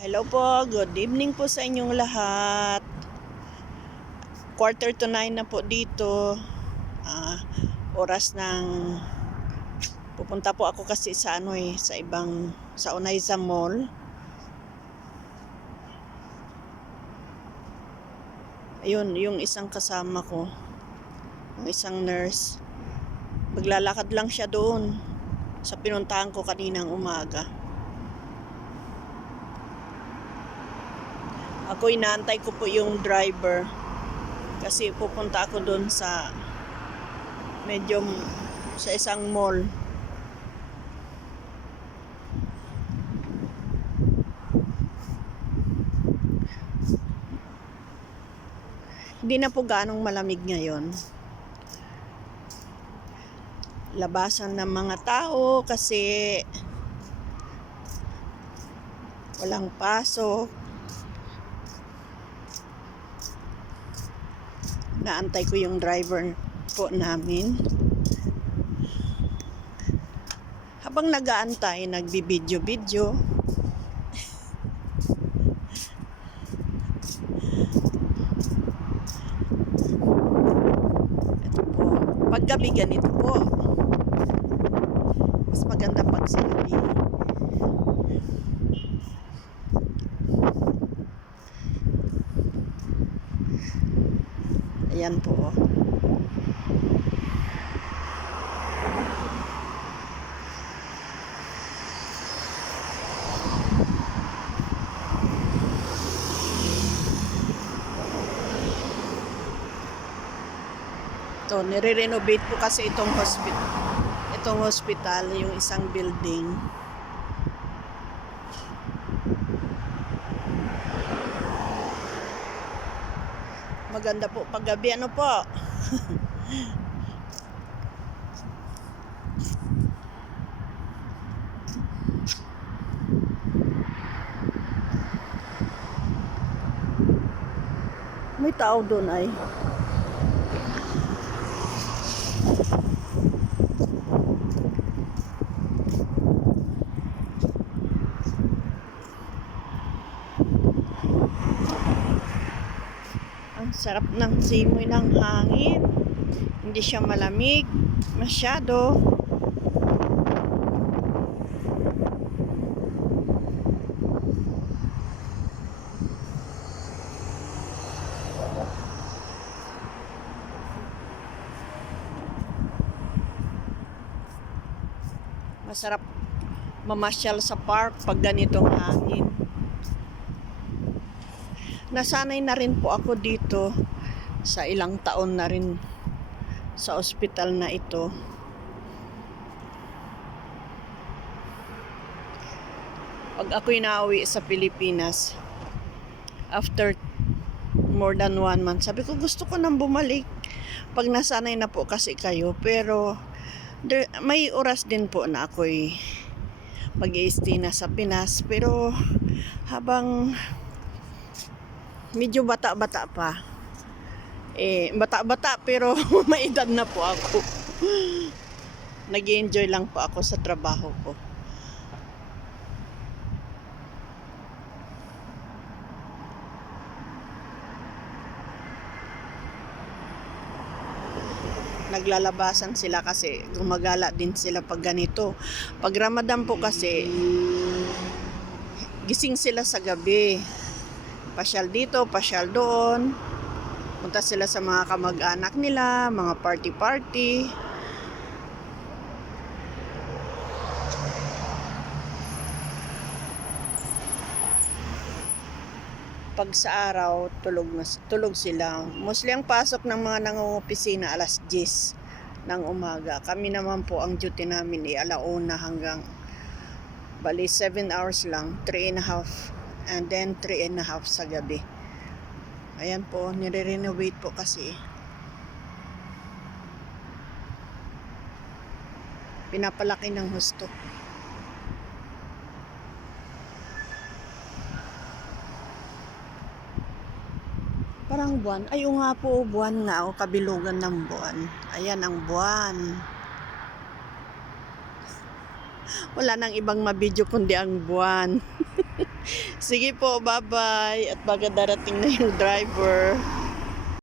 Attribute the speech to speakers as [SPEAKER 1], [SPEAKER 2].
[SPEAKER 1] Hello po, good evening po sa inyong lahat. Quarter to nine na po dito. Ah, oras ng pupunta po ako kasi sa ano eh, sa ibang sa Unayza Mall. Ayun, yung isang kasama ko, yung isang nurse. Maglalakad lang siya doon sa pinuntahan ko kaninang umaga. Ako inaantay ko po yung driver kasi pupunta ako doon sa medyo sa isang mall. Hindi na po ganong malamig ngayon. Labasan ng mga tao kasi walang pasok. Naantay ko yung driver po namin. Habang nagaantay, nagbibideo-video. Ito po. Paggabi ganito po. Mas maganda pag sa gabi. Ayan po. oh. Ito, nire-renovate po kasi itong hospital. Itong hospital, yung isang building. Maganda po paggabi. Ano po? May tao doon ay. Sarap ng simoy ng hangin. Hindi siya malamig masyado. Masarap mamasyal sa park pag ganitong hangin. Nasanay na rin po ako dito sa ilang taon na rin sa ospital na ito. Pag ako'y nauwi sa Pilipinas, after more than one month, sabi ko gusto ko nang bumalik. Pag nasanay na po kasi kayo, pero there, may oras din po na ako'y mag stay na sa Pinas. Pero habang medyo bata-bata pa. Eh, bata-bata pero may edad na po ako. nag enjoy lang po ako sa trabaho ko. Naglalabasan sila kasi gumagala din sila pag ganito. Pag Ramadan po kasi, gising sila sa gabi pasyal dito, pasyal doon. Punta sila sa mga kamag-anak nila, mga party-party. Pag sa araw, tulog, na, tulog sila. Mostly ang pasok ng mga nangungopisina alas 10 ng umaga. Kami naman po, ang duty namin ay alauna hanggang bali 7 hours lang, 3 and a half and then 3 and a half sa gabi. Ayan po, nire-renovate po kasi. Pinapalaki ng husto. Parang buwan. Ay, nga po, buwan nga. O, kabilugan ng buwan. Ayan ang buwan. Wala nang ibang mabidyo kundi ang buwan. Sige po, bye-bye. At baga darating na yung driver.